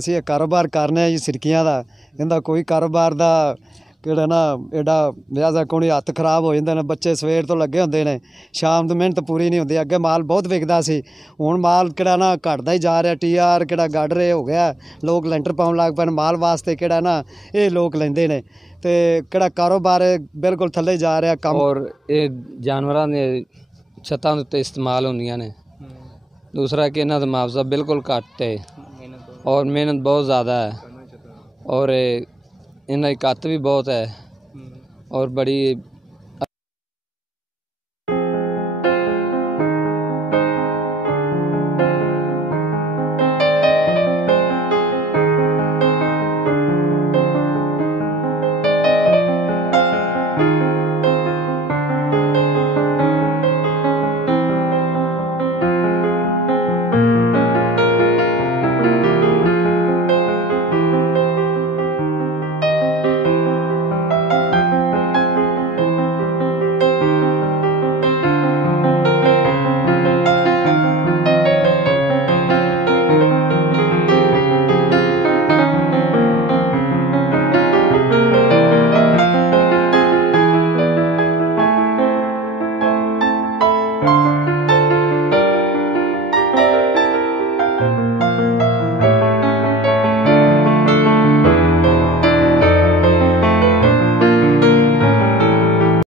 ਅਸੀਂ ਇਹ ਕਾਰੋਬਾਰ ਕਰਨੇ ਆ ਜੀ ਸਿਰਕੀਆਂ ਦਾ। ਇਹਦਾ ਕੋਈ ਕਾਰੋਬਾਰ ਦਾ ਕਿਹੜਾ ਨਾ ਐਡਾ ਵਿਆਹ ਕੋਣੀ ਹੱਥ ਖਰਾਬ ਹੋ ਜਾਂਦੇ ਨੇ। ਬੱਚੇ ਸਵੇਰ ਤੋਂ ਲੱਗੇ ਹੁੰਦੇ ਨੇ, ਸ਼ਾਮ ਦੀ ਮਿਹਨਤ ਪੂਰੀ ਨਹੀਂ ਹੁੰਦੀ। ਅੱਗੇ ਮਾਲ ਬਹੁਤ ਵਿਕਦਾ ਸੀ, ਹੁਣ ਮਾਲ ਕਿਹੜਾ ਨਾ ਘਟਦਾ ਹੀ ਜਾ ਰਿਹਾ। TR ਕਿਹੜਾ ਗੜ ਰਹੇ ਹੋ ਗਿਆ, ਲੋਕ ਲੈਂਟਰ ਪਾਉਣ ਲੱਗ ਪਏ ਮਾਲ ਵਾਸਤੇ। ਕਿਹੜਾ ਨਾ ਇਹ ਲੋਕ ਲੈਂਦੇ ਨੇ ਤੇ ਕਿਹੜਾ ਕਾਰੋਬਾਰ ਬਿਲਕੁਲ ਥੱਲੇ ਜਾ ਰਿਹਾ ਕੰਮ। ਔਰ ਇਹ ਜਾਨਵਰਾਂ ਦੇ ਛੱਤਾਂ ਦੇ ਉੱਤੇ ਇਸਤੇਮਾਲ ਹੁੰਦੀਆਂ ਨੇ। ਦੂਸਰਾ ਕਿ ਇਹਨਾਂ ਦਾ ਮੁਆਵਜ਼ਾ ਬਿਲਕੁਲ ਘੱਟ ਹੈ ਔਰ ਮਿਹਨਤ ਬਹੁਤ ਜ਼ਿਆਦਾ ਹੈ ਔਰ ਇਹਨਾਂ ਦੀ ਕੱਤ ਵੀ ਬਹੁਤ ਹੈ ਔਰ ਬੜੀ